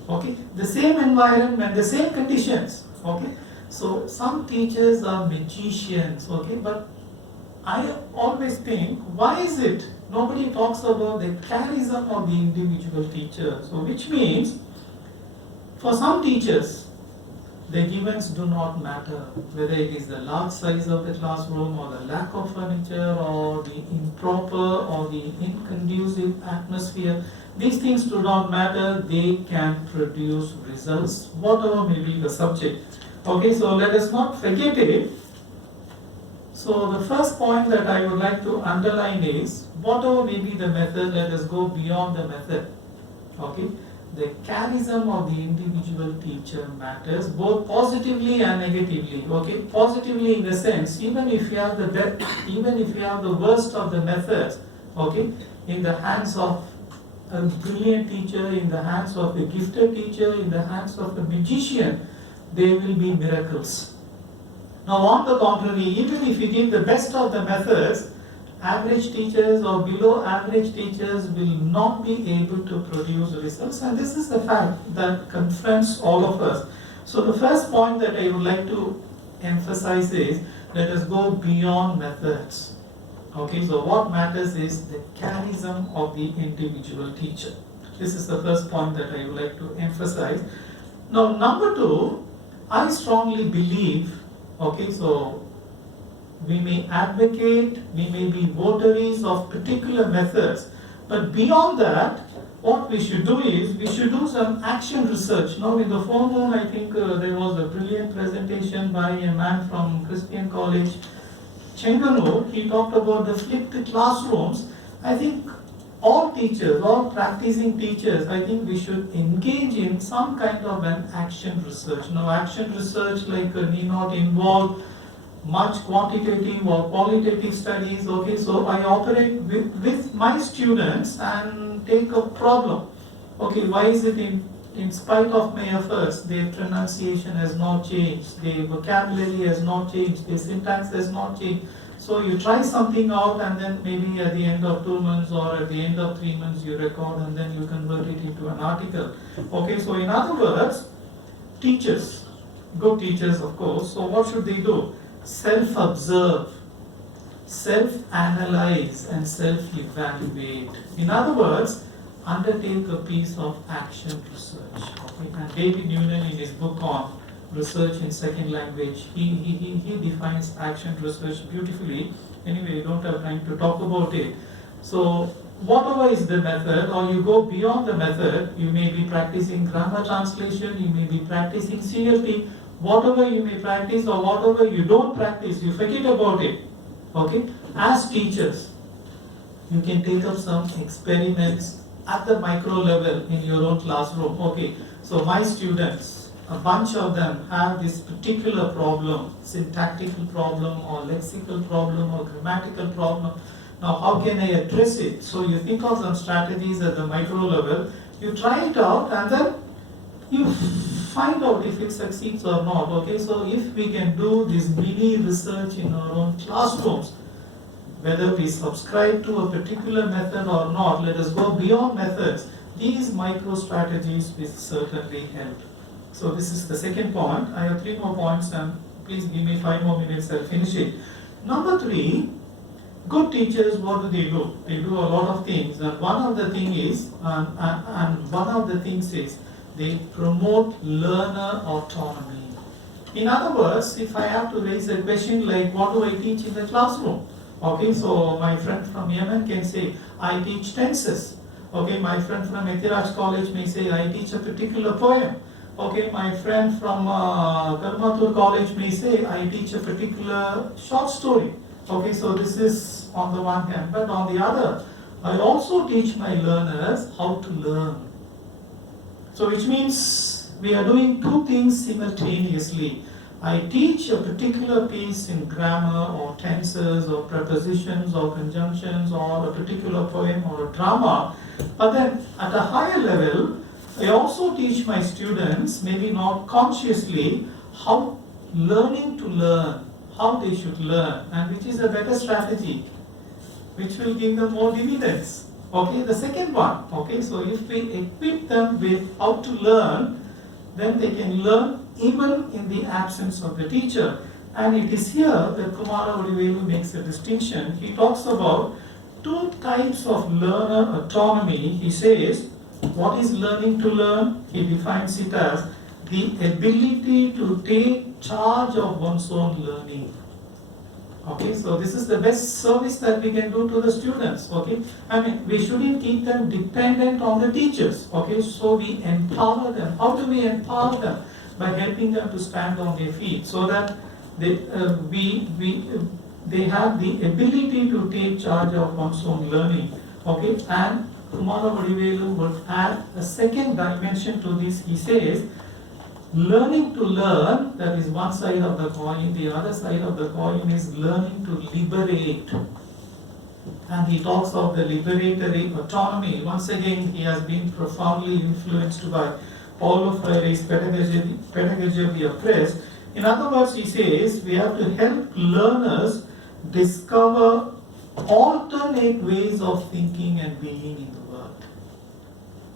Okay, the same environment, the same conditions. Okay, so some teachers are magicians. Okay, but I always think, why is it nobody talks about the charism of the individual teacher? So, which means, for some teachers, the givens do not matter, whether it is the large size of the classroom or the lack of furniture or the improper or the inconducive atmosphere. These things do not matter, they can produce results, whatever may be the subject. Okay, so let us not forget it. So the first point that I would like to underline is, whatever may be the method, let us go beyond the method. Okay, the charism of the individual teacher matters, both positively and negatively. Okay, positively in the sense, even if you have the worst of the methods, okay, in the hands of a brilliant teacher, in the hands of a gifted teacher, in the hands of a magician, there will be miracles. Now, on the contrary, even if you give the best of the methods, average teachers or below average teachers will not be able to produce results, and this is the fact that confronts all of us. So, the first point that I would like to emphasize is, let us go beyond methods. Okay, so what matters is the charism of the individual teacher. This is the first point that I would like to emphasize. Now, number two, I strongly believe, okay, so we may advocate, we may be votaries of particular methods, but beyond that, what we should do is, we should do some action research. Now in the forenoon, I think there was a brilliant presentation by a man from Christian College, Chenganur. He talked about the flipped classrooms. I think all teachers, all practicing teachers, I think we should engage in some kind of an action research. Now, action research need not involve much quantitative or qualitative studies. Okay, so I operate with my students and take a problem. Okay, why is it in spite of my efforts, their pronunciation has not changed, their vocabulary has not changed, their syntax has not changed. So you try something out, and then maybe at the end of 2 months or at the end of 3 months you record, and then you convert it into an article. Okay, so in other words, teachers, good teachers of course, so what should they do? Self-observe, self-analyze and self-evaluate. In other words, undertake a piece of action research. Okay? And David Newman, in his book on research in second language, he defines action research beautifully. Anyway, we don't have time to talk about it. So whatever is the method, or you go beyond the method, you may be practicing grammar translation, you may be practicing CLT, whatever you may practice or whatever you don't practice, you forget about it. Okay? As teachers, you can take up some experiments at the micro level in your own classroom. Okay, so my students, a bunch of them have this particular problem, syntactical problem or lexical problem or grammatical problem. Now, how can I address it? So you think of some strategies at the micro level, you try it out, and then you find out if it succeeds or not. Okay, so if we can do this mini research in our own classrooms, whether we subscribe to a particular method or not, let us go beyond methods. These micro strategies will certainly help. So this is the second point. I have 3 more points, and please give me 5 more minutes, I'll finish it. Number 3, good teachers, what do? They do a lot of things, and one of the things is they promote learner autonomy. In other words, if I have to raise a question like, what do I teach in the classroom? Okay, so my friend from Yemen can say, I teach tenses. Okay, my friend from Dorairaj College may say, I teach a particular poem. Okay, my friend from Kalmatur College may say, I teach a particular short story. Okay, so this is on the one hand, but on the other, I also teach my learners how to learn. So which means we are doing two things simultaneously. I teach a particular piece in grammar or tenses or prepositions or conjunctions or a particular poem or a drama, but then at a higher level, I also teach my students, maybe not consciously, how learning to learn, how they should learn, and which is a better strategy, which will give them more dividends. Okay, the second one, okay, so if we equip them with how to learn, then they can learn even in the absence of the teacher. And it is here that Kumara Vadivelu makes a distinction. He talks about two types of learner autonomy. He says, what is learning to learn? He defines it as the ability to take charge of one's own learning. Okay, so this is the best service that we can do to the students. Okay, I mean, we shouldn't keep them dependent on the teachers. Okay, so we empower them. How do we empower them? By helping them to stand on their feet, so that they have the ability to take charge of one's own learning. Okay, and Kumara Vadivelu would add a second dimension to this. He says, learning to learn, that is one side of the coin. The other side of the coin is learning to liberate. And he talks of the liberatory autonomy. Once again, he has been profoundly influenced by Paulo Freire's pedagogy of the oppressed. In other words, he says we have to help learners discover alternate ways of thinking and being in the world.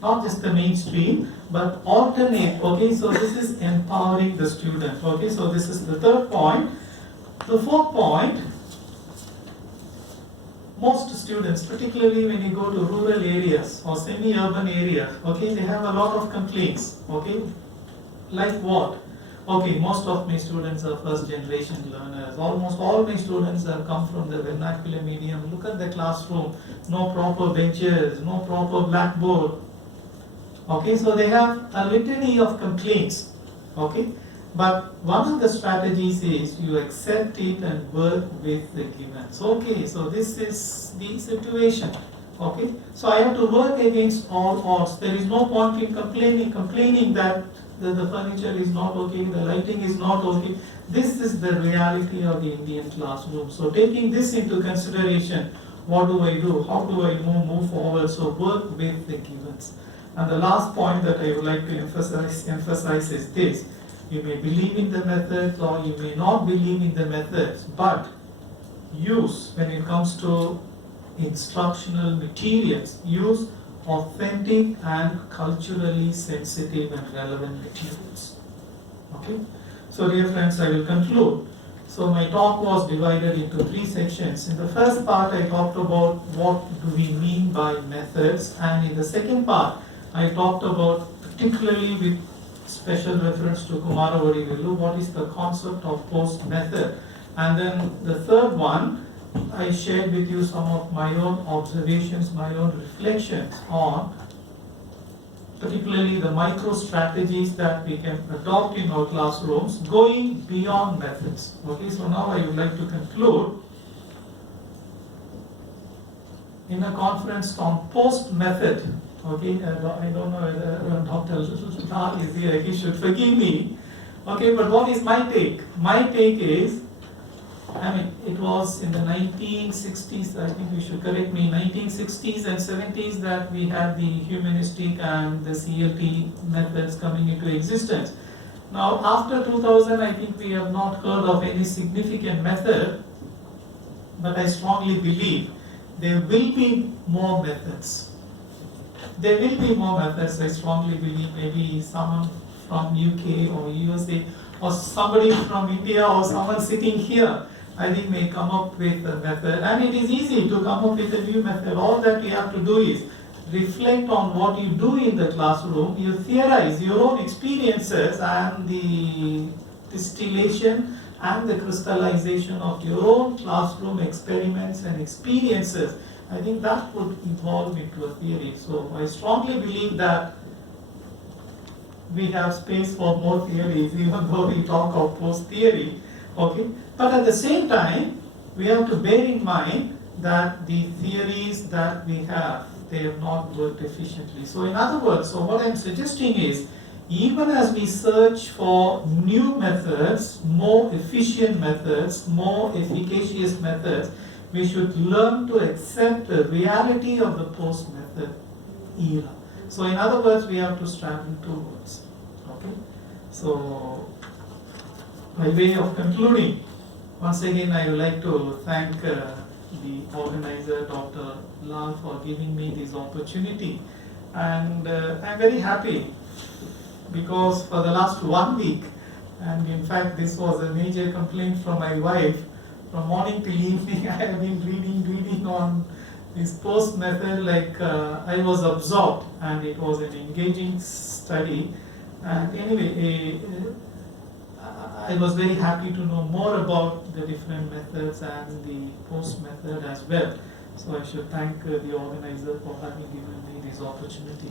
Not just the mainstream, but alternate. Okay, so this is empowering the student. Okay, so this is the third point. The fourth point, most students, particularly when you go to rural areas or semi-urban areas, okay, they have a lot of complaints. Okay, like what? Okay, most of my students are first generation learners. Almost all my students have come from the vernacular medium. Look at the classroom, no proper benches, no proper blackboard. Okay, so they have a litany of complaints. Okay, but one of the strategies is you accept it and work with the given. So, okay, so this is the situation. Okay, so I have to work against all odds. There is no point in complaining that the furniture is not okay, the lighting is not okay. This is the reality of the Indian classroom. So taking this into consideration, what do I do? How do I move forward? So work with the givens. And the last point that I would like to emphasize is this. You may believe in the methods or you may not believe in the methods, but use, when it comes to instructional materials, use authentic and culturally sensitive and relevant materials. Okay? So dear friends, I will conclude. So my talk was divided into three sections. In the first part, I talked about what do we mean by methods, and in the second part, I talked about, particularly with special reference to Kumara Vadivelu, what is the concept of post method. And then the third one, I shared with you some of my own observations, my own reflections on particularly the micro strategies that we can adopt in our classrooms, going beyond methods. Okay, so now I would like to conclude in a conference on post method. Okay, I don't know whether Dr. Lal is here, he should forgive me. Okay, but what is my take? My take is, I mean, it was in the 1960s, I think you should correct me, 1960s and 70s that we had the humanistic and the CLT methods coming into existence. Now, after 2000, I think we have not heard of any significant method, but I strongly believe there will be more methods. There will be more methods, I strongly believe. Maybe someone from UK or USA or somebody from India or someone sitting here, I think may come up with a method. And it is easy to come up with a new method. All that you have to do is reflect on what you do in the classroom, you theorize your own experiences and the distillation and the crystallization of your own classroom experiments and experiences, I think that would evolve into a theory. So I strongly believe that we have space for more theories, even though we talk of post theory. Okay, but at the same time, we have to bear in mind that the theories that we have, they have not worked efficiently. So in other words, so what I'm suggesting is, even as we search for new methods, more efficient methods, more efficacious methods, we should learn to accept the reality of the post method era. So in other words, we have to straddle two words. Okay? So by way of concluding, once again I would like to thank the organizer, Dr. Lal, for giving me this opportunity. And I'm very happy because for the last 1 week, and in fact this was a major complaint from my wife, from morning till evening I have been reading on this post method, like I was absorbed, and it was an engaging study. And anyway, I was very happy to know more about the different methods and the post method as well. So I should thank the organizer for having given me this opportunity.